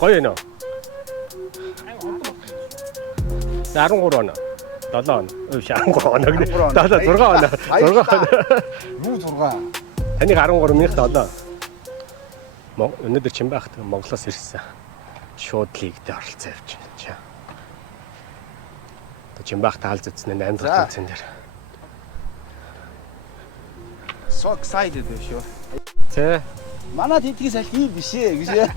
Гоё нөө. 13 оноо. 7 оноо. Өө 13 оноо гэнэ. 6 оноо. 6 оноо. Юу 6? Таныг 13, минийх 7. Өнөөдөр чин байхад Монголоос ирсэн. Шууд лигдээ оролцоо явж байна. Чин байхад таалж үзсэн 8 дахь тэмцээн дээр. So excited шүү. Тэ. Манай тентгээс аль ийм биш ээ гэж.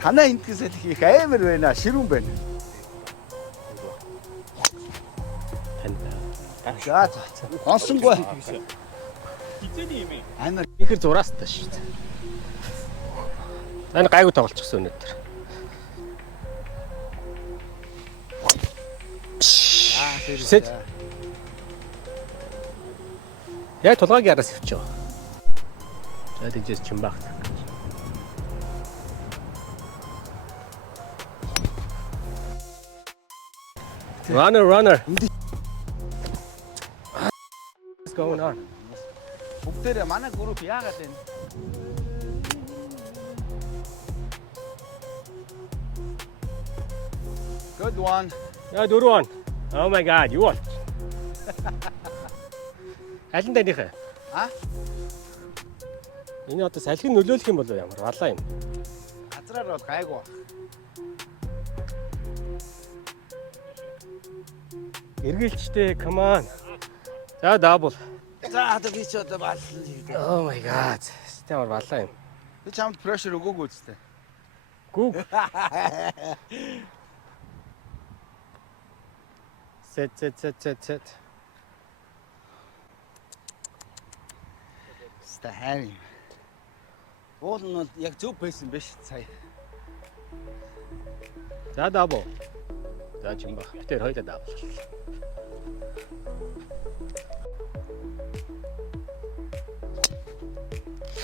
Танаа тентгээс аль их амар байна, ширүүн байна. За за. Онсонгүй. Хизээний юм ээ. Амар Ихэр зураас таа шүү дээ. Энэ гайгүй тоглолцсон өнөөдөр. Сэт. Яг тулгааг яраас өвч байгаа. За тийчээс чин баг. Runner. What's going on? бүгдээрээ манай групп яагаад вэ? Good one. Яа 4 on. Oh my god, юу бол? Алин таних. А? Энэ одоо салхиг нөлөөлөх юм бол ямар балаа юм. Газраар бол гайгүй. Эргэлжтэй, come on. За double. За одоо би ч одоо баллаа. Oh my god. Ямар балаа юм. Би чамд прешэр өгөөгүй үстэй. Гүг. Set. Стахай. Уул нь бол яг зөв байсан биш сая. За double. За чин баг. Битэр хоёулаа double.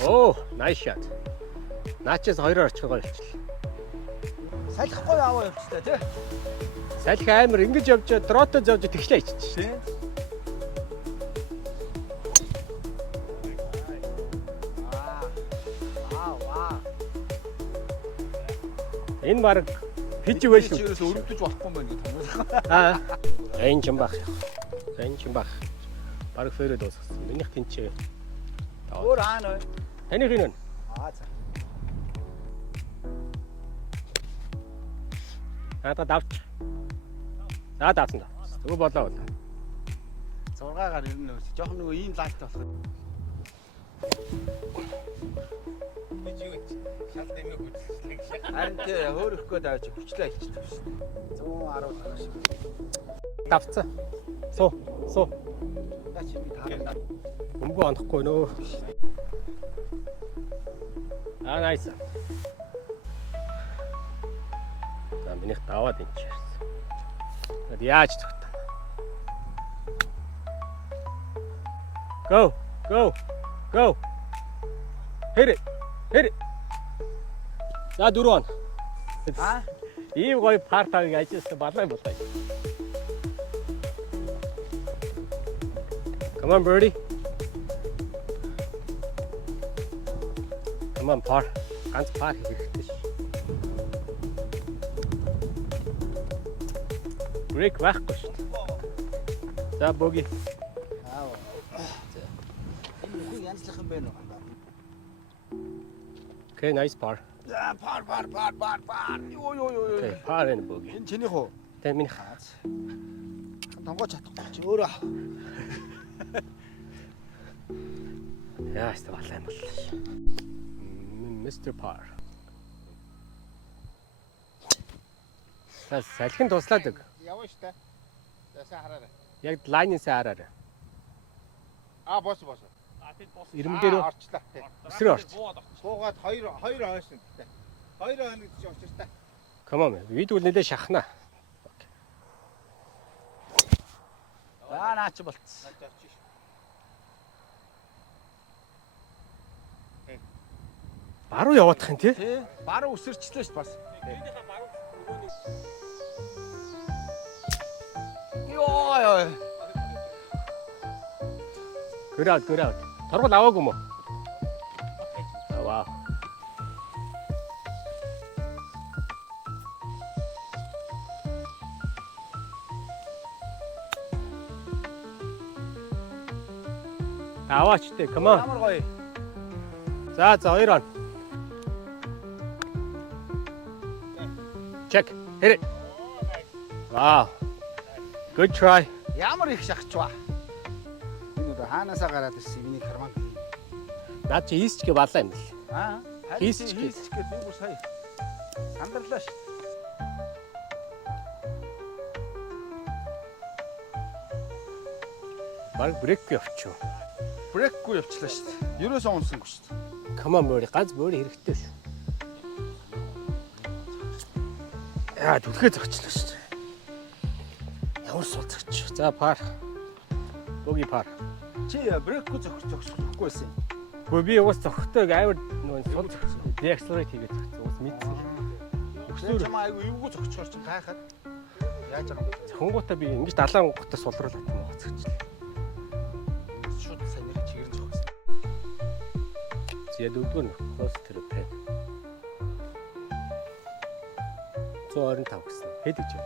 Oh, nice shot. Наачаас 2-оор очих гоё болчихлоо. Салхихгүй аваа явчихлаа тий. Салхи амар ингэж явж дротоо зовж тэгшлээ иччих. Тий. Ваа. Энэ баг пич вэ шүү. Чигээс өрөвдөж болохгүй юм байна гэдэг. Аа. Энэ ч юм баг. Баг фэрэ дууссан. Минийх тэнцээ. Өөр аана вэ? Таних энэ. За. Ата давч. За давсан. Зүг болоо. 6-гаар ирнэ үү? Жохон нөгөө ийм лайт болох. Би юу гэж шал дэмий хөдлөж. Харин тий хөөрөхгүй давж хүчлээ хийчихсэн шүү дээ. 110 шиг. Давцсан. Суу. Яа чи би таарна. Өмгөө онохгүй нөө. Nice. За минийх даваад энэ ч ярьсан. Тэгэд яаж тогтоо. Go. Hit it. За 4 он. А? Ийм гоё партаг ажилласан балай болтой. Come on birdie. Come on par. Ганц пар хийх хэрэгтэй ш. Break байхгүй ш. За боги. Энэ янзлах юм байна уу? Okay, nice par. За пар. Юу. Okay, par and bogey. Энэ чинийх үү? Тэ минийх. Тонгооч чадахгүй чи өөрөө. Яа, хэвээр балай юм боллоо ш. Mr. Par. Салхин туслаад өг. Яваа штэ. За сайн хараарай. Яг лайнын саараар. Бос. Тэд бос. Ирмэн дээр орчлаа. өсрөө орч. Буугаад хоёр хойш нэгтэй. 2 хоног гэж очиж та. Come on. Видео нэлээ шахна. Наач болцсон. Баруун яваадах юм тий? Тий. Баруун өсөрчлээ ш бас. Йоо. Good out. Торгол аваагүй юм уу? Вау. Аваачтай. Come on. Ямар гоё. За 2 он. Check. Hit it. Wow. Good try. Ямар их шахч ба. Энэ одоо хаанаасаа гараад ирсэн миний карман. Наад чи хийсчгээ балаа юм л. Аа. Хийсч гээд би бүр сая. Сандарлаа ш. Баг брейк явчих. Брейкгүй явчлаа ш. Ерөөсөө унсангүй ш. Come on бөөрэ ганц бөөрэ хэрэгтэй шүү. Яа түлхээ зогчлаа шүү. Ямар сул зогч. За пар. Боги пар. Чи брейкгүй зогсохгүй байсан. Гэхдээ би уус зогтойг амар нөө сул зогч. Deaccelerate хийгээд зогч. Уус мэдсэн. Өглөө чамаа айгу эвгүй зогчоор чи гайхаад яаж байгаа юм. Хонгуудаа би ингэж далайн гутаа сулруулаад юм уу зогчлаа. Шууд санийх чигэрэн зогсон. Зяд өдгөр хос терапи. 125 гэсэн. Хэд гэж юм?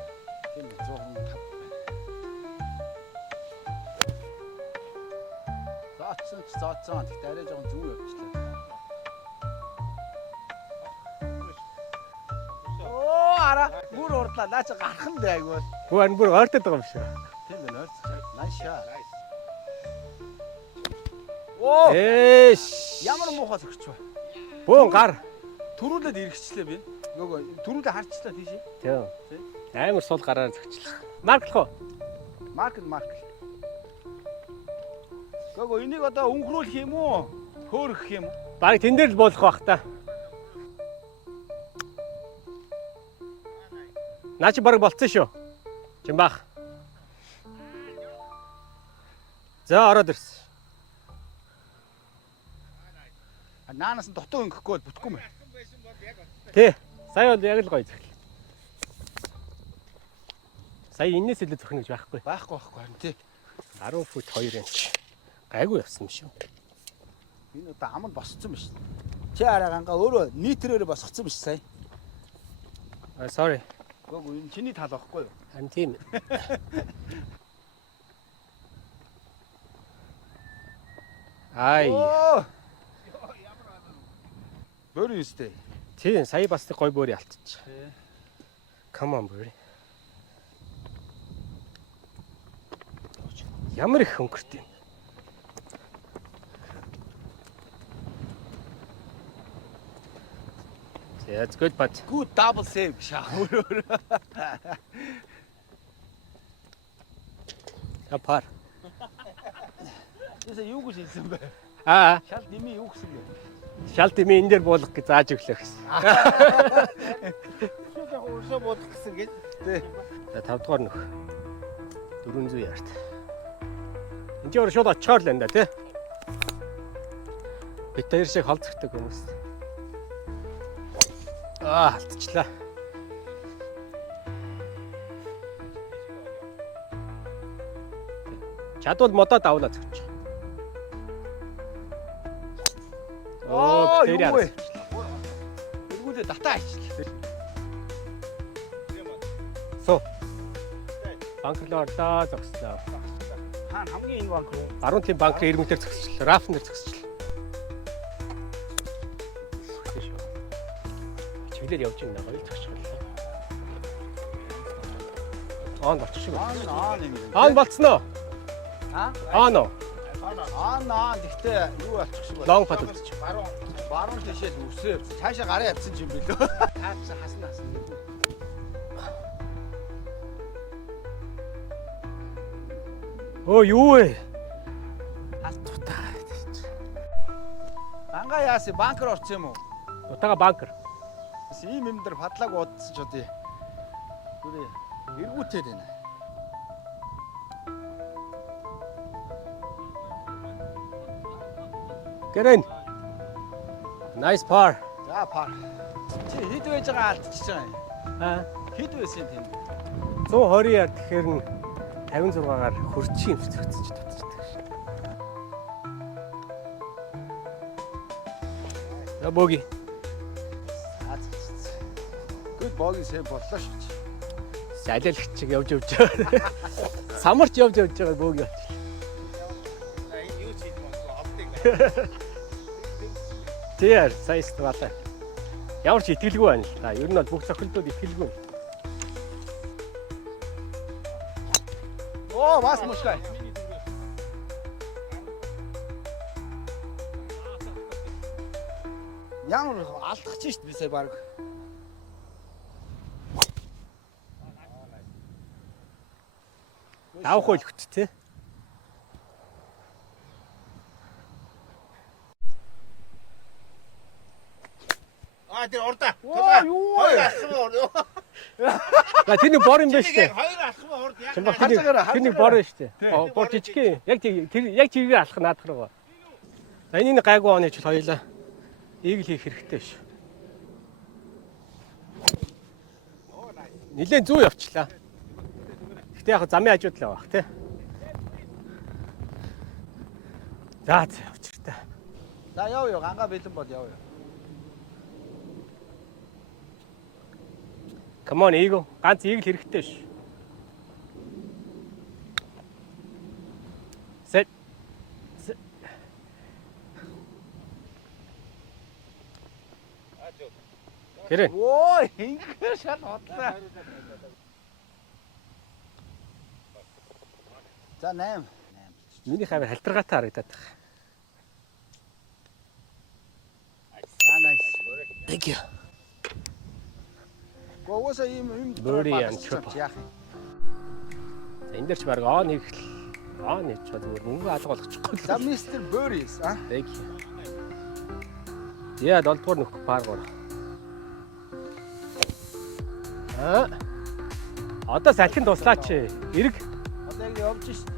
Тийм 125. Заацсан. Тэгтээ арай жоохон зүг явчихлаа. Оо ара бүр урдлаа. Наа чи гарах нь дээ айгу. Хөө ань бүр ойртоод байгаа юм шиг. Тийм байна ойртож. Найша. Оо Эш. ямар муухай зогч ба. Бөөн гар. Төрүүлээд иргэцлээ би. Нөгөө төрүүлээ харчлаа тийш. Тийм. Амар сул гараар зогчлаа. Марклах уу? Марк. Гого энийг одоо өнгөрүүлэх юм уу? Хөөрөх юм. Баг тэн дээр л болох бах та. Наа чи баг болцсон шүү. Чимбах. За ороод ирсэн. Наанаас нь дутуу өнгөхгүй бол бүтэхгүй мэ. Тий. Сая бол яг л гоё зөглөө. Сая энэс илүү зөхнө гэж байхгүй. Байхгүй харин тий. 10 фут 2 инч. Гайгүй явсан юм шүү. Энэ одоо ам нь босцсон биш. Чи арай ганга өөрөө нийтрээр босгоцсон биш сая. Sorry. Гого энэ чиний тал байхгүй юу? I'm team. Ай. Бөр юустэй. Тийм, сая бас гой бөөрий алдчих. Come on бөөрий. Ямар их өнгөрт юм. That's good but Good double save шаа. апар. Тэсээ юу гэж хэлсэн бэ? Аа, Шал дими юу гэсэн бэ? шалт юм энэ дээр буулгах гэж зааж өглөө гэсэн. Шууд яг уршаа бодох гэсэн гэж. Тий. За 5 дугаар нөх. 400 ярд. Энд чинь шууд очоор л энэ да тий. Бид хоёр шиг холцогтой хүмүүс. Алдчихлаа. Чадвал модоо давлаа зөвч. Оо, тэр юу вэ? яа. Эргүүлээ татаа ичлээ. Суу. Банкрлоо орлоо зогслоо. Хаана хамгийн энэ банк руу? Баруун тийм банкны ирмэгтэр зогсчлаа. Рафнер зогсчлаа. Чиглэл явж байна гоё зогсчлаа. Аан болчих шиг. Аан болцсон уу? Аан уу? Аа гэхдээ юу болчих шиг байна. Long putt үзчих. Баруун тишэл үсээ. Цаашаа гараа явсан юм билүү? Таацсан хасна. Оо юу вэ? Тутаа. Ганга яаси банкр орсон юм уу? Утаага банкер. Ийм юм дээр фадлаг удсан ч одоо. Гүрээ эргүүтээд байна. Гэрэн. Nice par. За пар. Чи хэд байж байгаа алдчихж байгаа юм? Аа. Хэд байсан тийм? 120 яар тэгэхээр нь 56-аар хурцчих юм шиг зөгцөж татчихдаг шээ. За боги. Good bogey save боллоо шүү. Салиалагч чиг явж байгаа. Самарч явж байгаа боги болчих. Энэ юу ч хийх юм бол Тэр саяст балаа. Ямар ч итгэлгүй байна л да. Ер нь бол бүх цохилтууд итгэлгүй. Оо, бас мушгай. Ямар алдах ч шүү дээ бисаа баг. Давх хөл хөт тий. Тэр урдаа. Юу Хоёр вэ? алхам урд. За тэр нэг бор юм байна шүү дээ. Хоёр алхам урд. Чамба тэр нэг бор байна шүү дээ. Бор жижиг ээ. Яг чигээр алах наадах руу. За энэ гайгүй оны ч хоёлаа ийг л хийх хэрэгтэй ш. Нилээн зүү явчлаа. Гэтэ яг замын хажууд л байх тий. За явчихтай. За яв яв ганга бэлэн бол яв яв. Come on эйго. Ганц ийг л хэрэгтэй ш. Set. Гэрэн. Оо, ингэ шал хотлаа. За 8. Миний хавар халтрагаатай харагдаад байна. За nice. Thank you. Гогоосаа юм Birdie and triple. яах. За энэ дэр ч баг он хийх л он хийж чад зүгээр мөнгө алга болгочихгүй За л. Mr. Birdies а. Thank you. Яа 7 дугаар нөхөх пар гоо. Одоо салхин туслаа чи. Эрг. Одоо ингэ явж шít.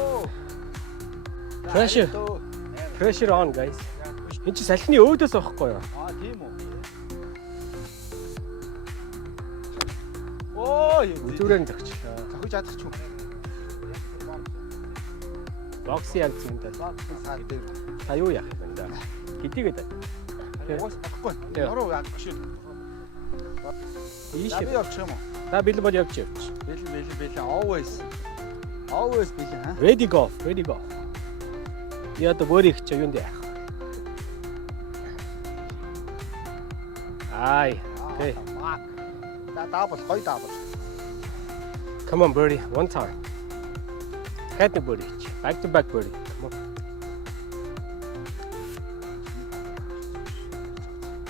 Оо. Pressure on guys. Энд чи салхины өөдөөс авахгүй юу? Тийм үү. Оо, Үзүүрээр нь зогчлаа. зохиж чадах ч юм. Бокси яг зүйндээ. Саад дээр. Та юу яах юм бэ? Хэдийгээд Угаас чадахгүй. Яа. Ороо яг шүү. ийш. За би явчих юм уу? Та бэлэн бол явж явж. Бэлэн. Always. Always бэлэн хаа. Ready go. Яа да бөөрий их ч юунд яах. Ай. Okay. За даабал, гоё даабал. Come on birdie, one time. Head the birdie. Back to back birdie. Come on.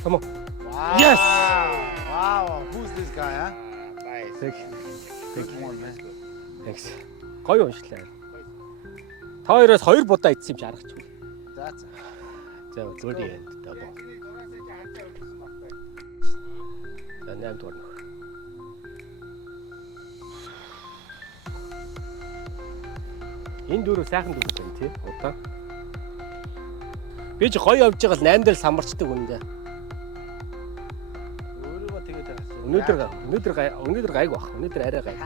Come on. Wow. Yes! Wow. Who's this guy, huh? Nice. Thank you. Good one, man. Thanks. Гоё уншлаа. Та хоёроос 2 будаа идсэн юм чи харах ч үгүй. За. За birdie end double. За 8 дугаар нөх. Энэ дөрөв сайхан дөрөв байна тий. Удаан. Би ч гоё явж байгаа л 8 дээр самарчдаг үнэндээ. Өөрийгөө тэгээд Өнөөдөр байгаа. гайг бах. Өнөөдөр арай гайг.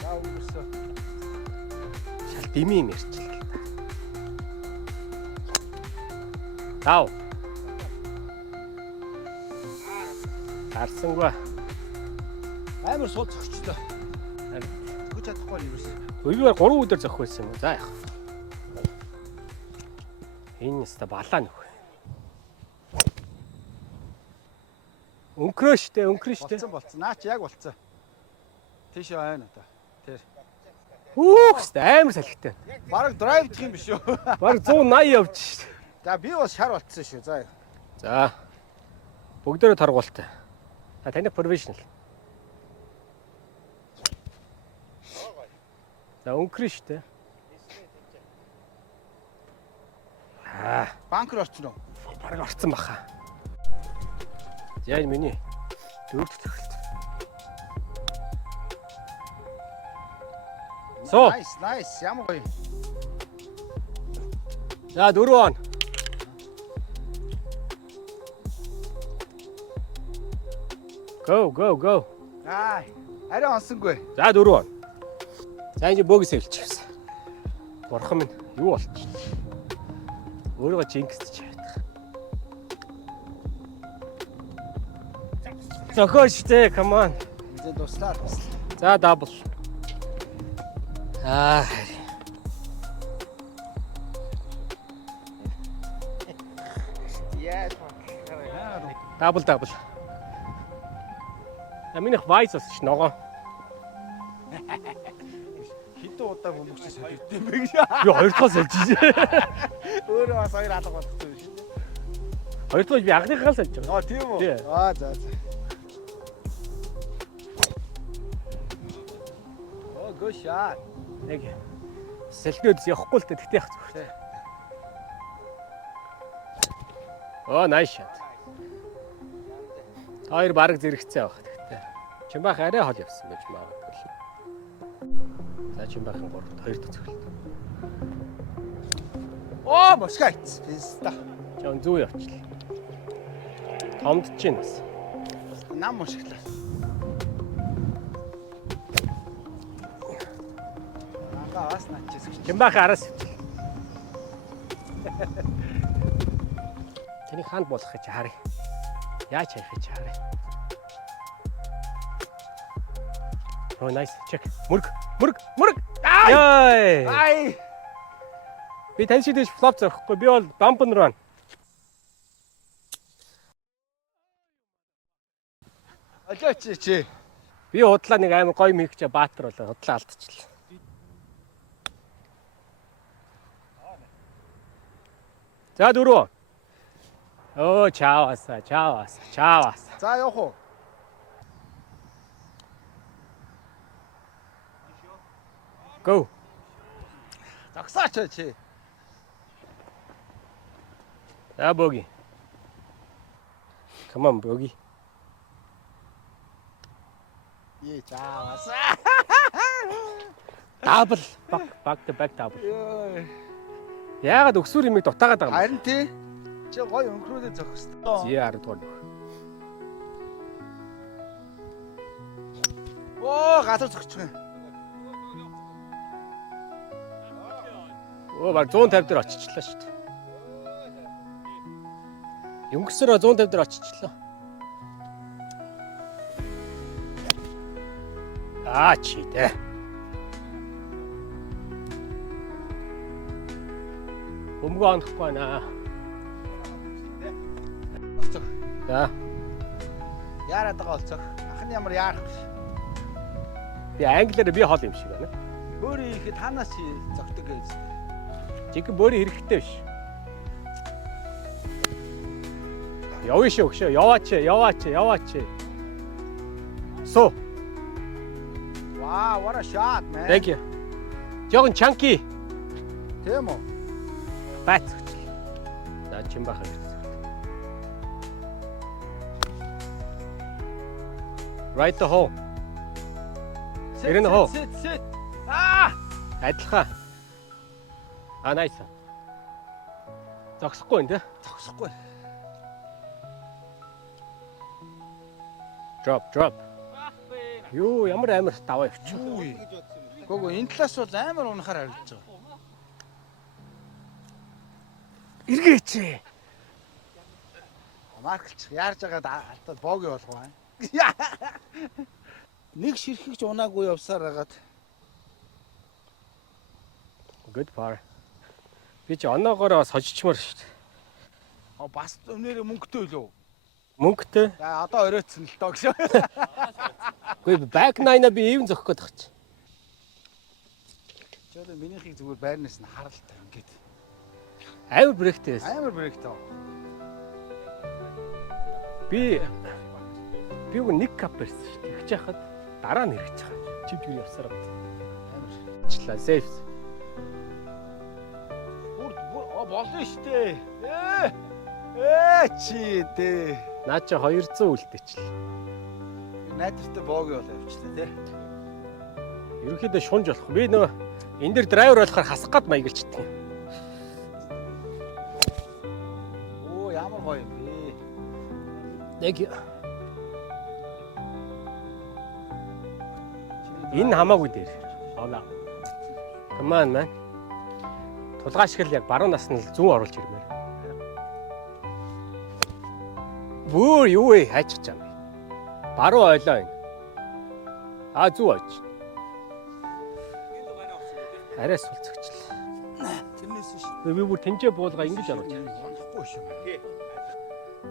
За өнгөрсөн. Шал дими юм ярьчихлаа. Тав. Харсангүй. Амар сул зогчлоо. Зохиж чадахгүй юм ерөөс. Өглөөр 3 өдөр зохих байсан юм уу? За яах. Энэ нэстэ балаа нөх. Өнгөрөө штэ. Болцсон. Наач яг болцсон. Тийш байна одоо. Тэр. Хүүх амар салхитай. Бараг драйвдах юм биш үү? Бараг 180 явж штэ. За би бас шар болцсон шүү. За. За. Бүгдээрээ торгуултай. Таны профешнл. За өнгөрөө штэ. Банкр орчихно уу? Бараг орцсон баха. За энэ миний дөрөвт төгөлт. Соо. Nice. Ямар гоё. За 4 он. Go. Арай онсонгүй. За 4 он. За энэ бөөс хэлчихсэн. Бурхан минь юу болчих. Өөрийгөө жинксч яах. Зохио штэ, come on. Эзэн туслаа. За дабл. Аа. Яа. Дабл. Минийх вайс бас ч ногоо. Хэдэн удаа хүмүүст солигдсон юм бэ гэж. Би хоёр дахь сольж. Өөрөө бас хоёр алга болчихсон шүү дээ. Хоёр дахь би анхныхаа сольж байгаа. Аа тийм үү? Тий. За. Оо good shot. Яг сэлгөөд явахгүй л дээ тэгтээ явах зүгээр. Оо nice shot. Хоёр бараг зэрэгцээ авах тэгтээ. Чимбах арай хол явсан байж магадгүй. За Чимбахан 3-т 2 төцөлт. Оо мошгайц. Писта. Жон зүү явчлаа. Томдож чинь бас. Нам мошглаа. Аас начиж. Чимбахан араас. Таны хаанд болох гэж харъя. Яаж хайх гэж харъя. Oh nice. Check. Мөрг. Яй. Ай. Би тань шиг дэш флоп зөөхгүй. Би бол bump and run. Олооч чи. Би удлаа нэг амар гоё мэгч баатар болоо удлаа алдчихлаа. За дөрөв. Оо чааваса. За явах уу? Go. Загсаач чи. За боги. Come on боги. Чаавас. Дабл. Back to back double. Яагаад өксүр юмыг дутаагаад байгаа юм? Харин тий. Чи гоё өнхрөөдөө зохистой. Зээ 10 дугаар нөх. Оо газар зогсчих юм. Оо баг 150 дээр очичлаа шүү дээ. Өнгөсөрөө 150 дээр очичлаа. Чи дээ. Өмгөө анахгүй байна. Олцох. За. Яарад байгаа олцох. Ахны ямар яарах биш. Би англиар би хол юм шиг байна. Бөөрийн ихэд танаас чи зогтдог гэж. Жиг бөөрийн хэрэгтэй биш. Явъя шүү өгшөө. Яваач. So. Wow, what a shot, man. Thank you. Жогон chunky. Тийм үү? Бат. За Чимбахан. Right the hole. Ирэн хоо. Sit. Адилхан. Nice. Зогсохгүй энэ. Зогсохгүй. Drop. Юу ямар амар даваа явчих. Гүг энэ талаас бол амар унахаар харагдаж байгаа. Эргээч. Маркч яарж байгаа алдаад бооги болгоо. Нэг ширхэгч унаагүй явсаар хагаад. Good par. Би ч оноогоор бас хожичмаар шүү дээ. Бас өнөөрөө мөнгөтэй лөө. Мөнгөтэй. За одоо оройтсон л тоо гэж. Гэхдээ back nine-а би even зохих гээд байгаа ч. Чөлөө минийхийг зүгээр байрнаас нь харалтай ингээд. Амар брэктэй. Амар брэктэй. Би нэг кап барьсан шүү дээ. Тэгж яхад дараа нь хэрэгж байгаа. Чив явсаар байна. Амар члаа safe. Болно штэ. Чи дээ. Наа чи 200 үлдээчихлээ. Найдвартай бооги болоо явчлаа тий. Ерөнхийдөө шунж болох. Би нөгөө энэ дэр драйвер болохоор хасах гад маягалчдаг. Оо ямар гоё юм бэ. Яг энэ хамаагүй дээр. Олаа. Come on man. Тулгаашгал яг баруун насны л зүүн оруулж ирмээр. Бүр юу вэ хайчих чам. Баруун ойлоо энэ. Зүг ойч. Арай сулцгчлаа. Тэрнээс ш. Би бүр тэнцээ буулга ингэж оруулж. Унахгүй шүү.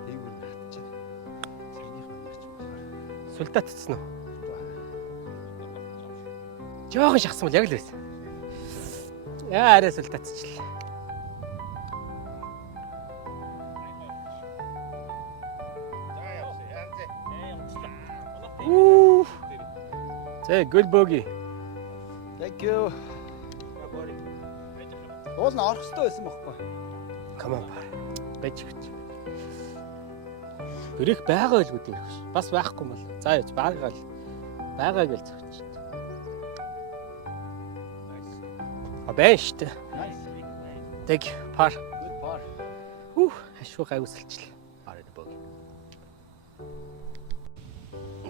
Тэгвэр наатчих. Цайных манарч байна. Сулдаатцсан уу? Жохон шахсан бол яг л байсан. Арай сулдаатчлаа. Good bogey. Thank you. Уул нь орох хэрэгтэй байсан байхгүй. Come on. Байж гэж. Өрөх байгаа л үүдээ гэж. Бас байхгүй юм бол. За яж байгаа л байгааг л зөвч. Байна штэ. Thank you. Par. Good par. Ашгүй гайвсалчлаа. Парад богey.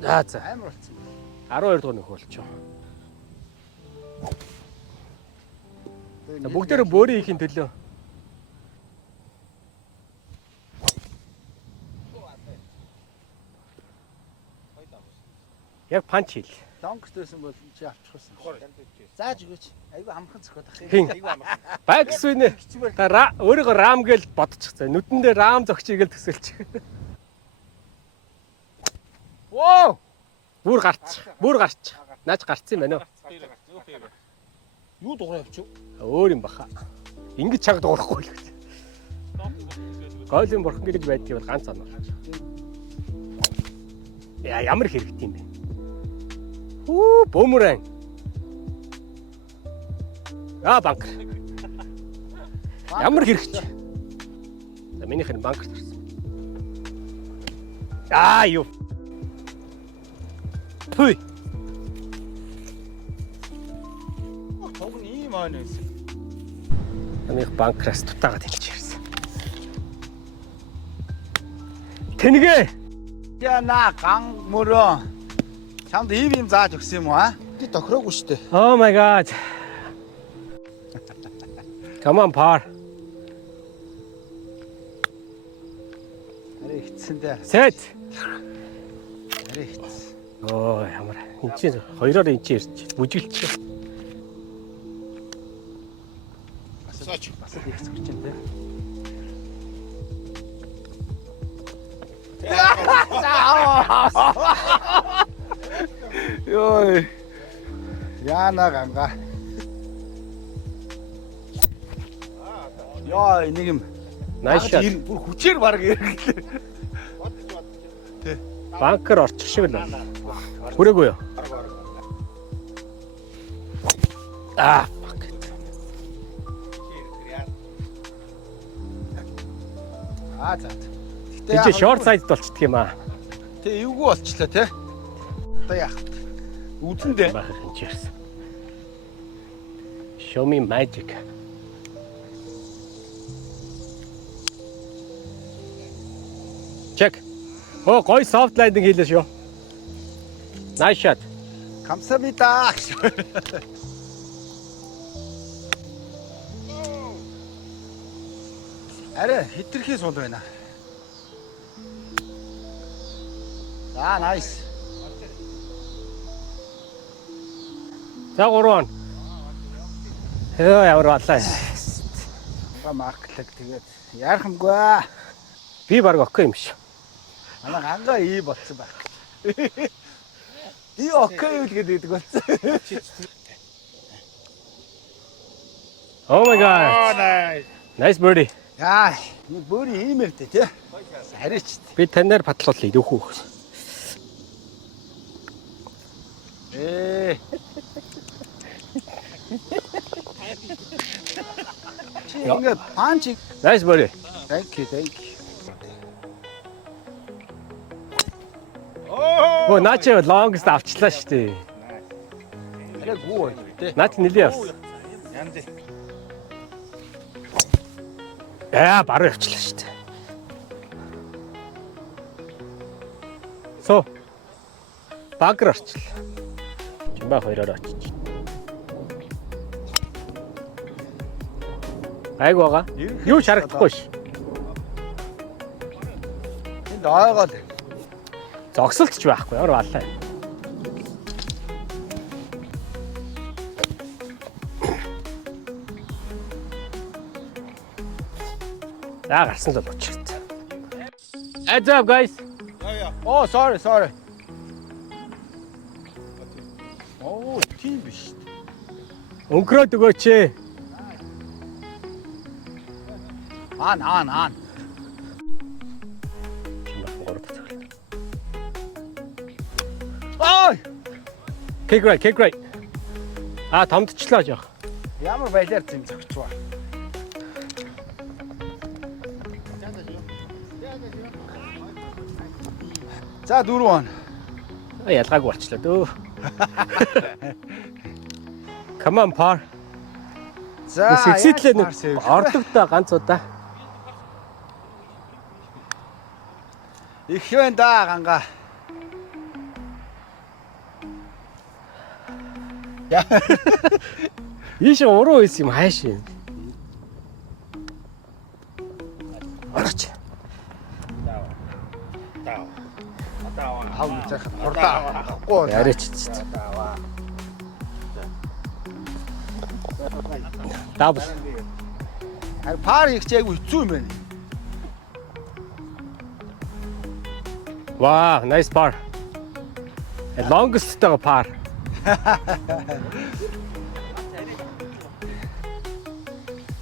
За. Амар болсон. 12 дугаар нөхөө болчихоо. Бүгдээрээ бөөрийн хийхин төлөө. Яг панч хил. Донгс дээсэн бол чи авчихсан. Зааж өгөөч. Айгүй амархан зөхөд ах. Хин. Багс үнэ. Өөрийгөө рам гээл бодчихсан. Нүдэн дээр рам зогч игээл төсөлч. Воо! Бүр гарч. Наач гарцсан юм байна уу? Юу дуурай авчих. Өөр юм баха. Ингэж чанга дуурахгүй л гэж. Гойлын бурхан гэж байдгийг бол ганц оноо. Ямар хэрэгтэй юм бэ? Бөмөрэн. Банкер. Ямар хэрэгтэй. За минийх нь банкер тарсан. Юу. Хүй. Тог нь ийм aanаас. Амих банкраас тутаагаад хэлж ирсэн. Тэнгээ. Яна ган мөрөө. Чамд ийм зааж өгсөн юм уу аа? Би тохироогүй шүү дээ. Oh my god. Come on par. Арай ихсэн дээ. Set. Арай ихсэн. Ямар. Энд чинь хоёроор энэ чинь ирж бүжгэлчих. Бас их зүгч юм дээ. Йой. Яна ганга. Яа, нэг юм. Nice shot. Бүр хүчээр баг ирэхлээ. Банкер орчих шиг л байна. Хүрээгүй юу? Fuck. За. Тэг чи short side болчихдөг юм аа. Тэг эвгүй болчлаа те. Одоо яах вэ? Үзэндээ Бахах энэ чирс. Show me magic. Check. Гой soft landing хийлээ шүү. Nice shot. 감사합니다. Арай хитрхи сул байна. Nice. За 3 он. Ямар балаа. Марклэг тэгээд яархамгүй. Би баг окей юм шиг. Манай гангаа ий болцсон байх. Би окей гэдэг болсон. Oh my god. Nice birdie. Яа, нэг бөөрийн иймэртэй тий. Хараач. Би танаар батлуулъя дөхөө. Чи ингээд панч. Nice birdie. Thank you. Наач longest авчлаа шүү дээ. Арай гоо тий. Наач нэлээ явсан. Баруун явчлаа шүү дээ. Банкер орчлаа. Чимбаа хоёроор очиж. Айгу байгаа. Юу харагдахгүй ш. Энд ойгоо л. Зогсолт ч байхгүй ямар балаа. За гарсан л болчих. Heads up guys. Яа. Oh, sorry. Oh, тийм биш. Өнгөрөөд өгөөч ээ. Аан. Ой! Kick right. Томдчлаа жоох. Ямар байлаар зэм зогчваа. За 4 он. Ялгаагүй болчлаа дөө. Come on par. За Сэцэтлээ нэг ордог та ганц удаа. их байна да ганга. Ийш уруу байсан юм хайш юм. Орооч. Хав зах хурдаа авахгүй. Яриач. Дабл. Пар их чайг хэцүү юм байна. Wow, nice par. The longest to par.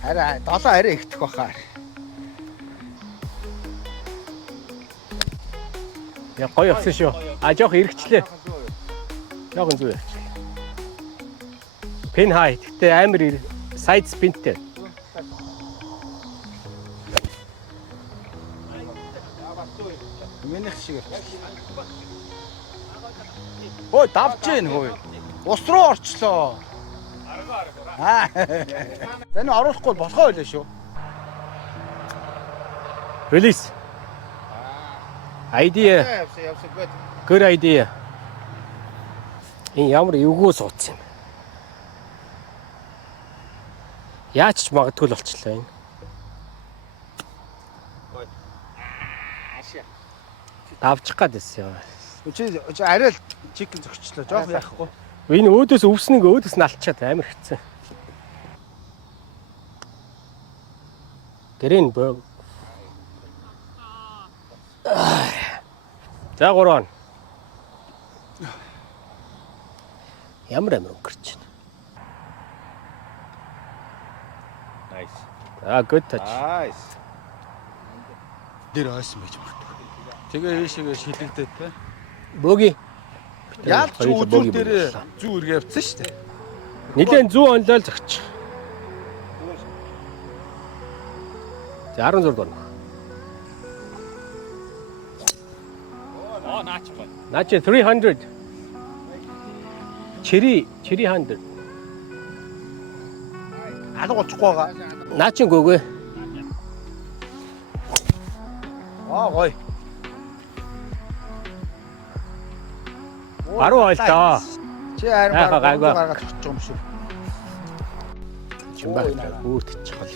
Хараа 7 арай ихтэх бахаар. Я гоё явсан шүү. Жоох эргэчлээ. Жохон зүү явчих. Pin high. Гэтэ амар side spinтэй. Минийх шиг. Ой, давж гин хөөе. Ус руу орчлоо. Тань оруулахгүй болохоо байлаа шүү. Release. Idea. Явсан гээд. Good idea. Энэ ямар эвгүй суудсан юм. Яаж ч магадгүй л болчихлоо энэ. Давчих гад байсан юм. Чи арай л чикен зөгчлөө. Жоох яахгүй. Энэ өөдөөс өвснөг өөдөөс нь алчаад амар хэцүү. Гэрэн бөө. За 3 он. Ямар өнгөрч байна. Nice. Good touch. Nice. Дэр ойсон байж магадгүй. Тэгээ ийшээгээ шилэгдээд те. Бөөги. Яаж ч үзүүр дээр зүү үргэ явцсан шүү дээ. Нилээн 100 онлоо л зогч. За 16 дор. Наач 300. Чири 100. Алга болчихгүй байгаа. Наач гөөгөө. Гой. 10 ойлтоо. Чи харин гайгүй. гаргаж очих юм шүү. Чимбай үүтчих бол.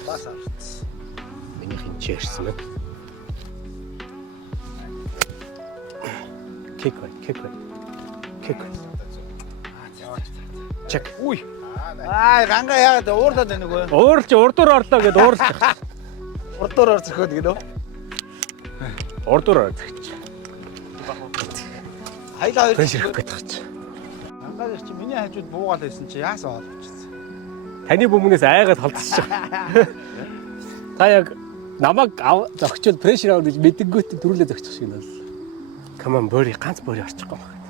Миний хинчээ ирсэн байна. Kick right. Check. Үй. Ганга яагаад уурлаад байна нөгөө. Урдуур орлоо гэд уурлах. Урдуур зөхөөд гинөө. Урдуур орлох. Хайлаа хоёр. Прessure гэдэг ч. Гангаар чи миний хажууд буугаал байсан чи яасан олчихсон. Таны бөмбөнөөс айгаад холдчихж байгаа. Та яг намайг зогчвол pressure авах гэж мэдэггүйт төрүүлээ зогчих шиг байна. Come on birdie ганц birdie орчихгүй байна.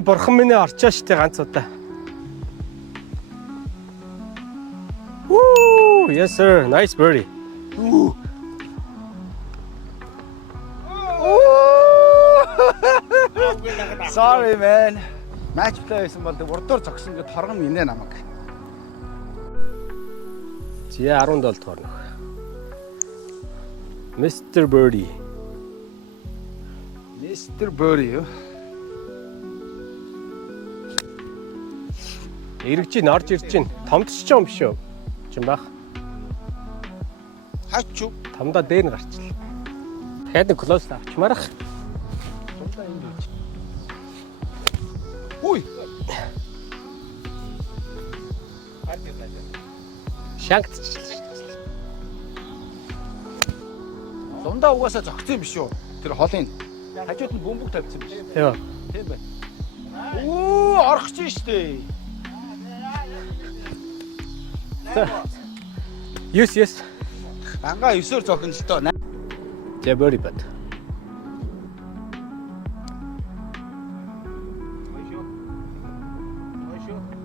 Бурхан минь орчоо штэ ганц удаа. Woo! Yes sir, nice birdie. Sorry man. Match play байсан бол урдуур зогсон гэд хоргон минэ намайг. Чи 17 дугаар нөх. Mr. Birdie. Mr. Birdie юу? Эргэж ин орж ирж ин томдсож байгаа юм биш үү? Чин бах. Хаач юу? Тамдаа дээр нь гарчлаа. Дахиад нэг клоус авчмаарах. Үй. Шангацчихлаа. Дундаа угаасаа зогцсон юм биш үү? Тэр холын хажууд нь бөмбөг тавьсан биш. Яа. Тийм бай. Оо, орох чинь штэ. Yes. Ангаа 9-оор зогно л доо. Жабори бат.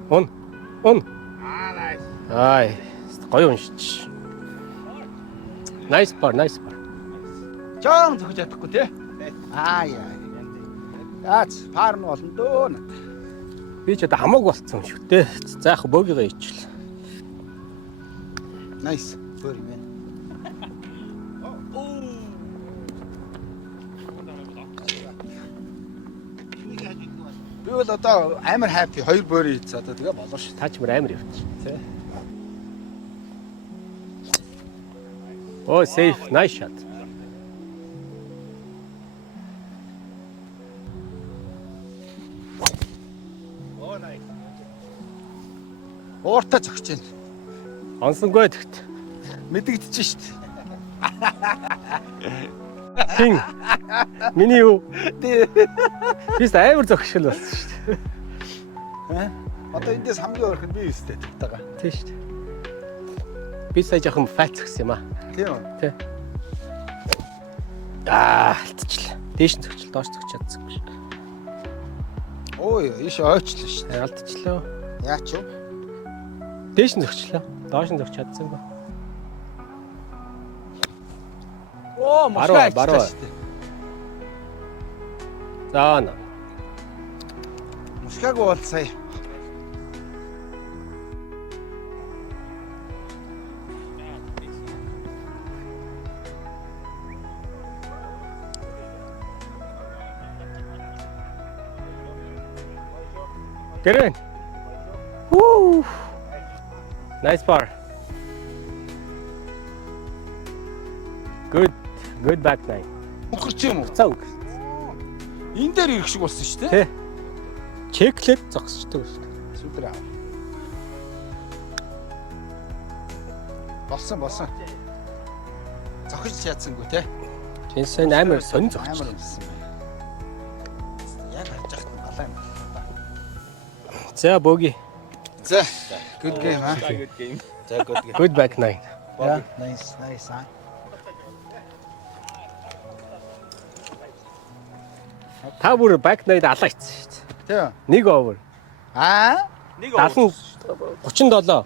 Он. Nice. Ай, гоё уншиж. Nice bar. Жон зогж чадахгүй те. Яа. Яац, пар нь болно дөө над. Би ч одоо хамааг болцсон юм шүү дээ. За яг богигаа ичвэл. Nice. Өөр юм байна. Би бол одоо амар happy 2 бөөрийн хийц одоо тэгээ болоо шүү. Таач мөр амар явчих. Тэ. Oh, safe. Nice shot. Oh nice. Ууртаа зогч जैन. Онсонгүй тэгт. Мэдэгдэж штт. Хин. Миний юу? Тий. Бис амар зогшил болсон шүү дээ. Одоо эндээс хамгийн ойрхон би өстэй тавтагаа. Тийм шүү дээ. Би сая жоохон фат зогсон юм аа. Тийм үү? Тий. Алдчихлаа. Дээш нь зогчлоо, доош зогчаадсан гэж. Ой, иш ойчлоо штт. Алдчихлаа. Яач юу? Дээш нь зогчлоо, доош нь зогчаадсан ба. Оо, мошгаа баруу. штт. Заана. Мошгааг бол сая. Get in. Woo. Nice bar. Good back nine. Өнгөрч юм уу? Цаа үг. Энэ дээр ирэх шиг болсон шүү дээ. Тэ. Чеклээд зогсчдаг шүү дээ. Супер аа. Болсон. Зохиж чадсангүй те. Жинсэн амар сонь зогч. Амар юмсан байна. Яг харж байхад нь балаа юм байна. За боги. За, good game аа. Good game. За, good game. Good back nine. Yeah, nice аа. Та бүр back nine алаач шүү дээ. Тийм. Нэг over. Аа? Нэг 70 37.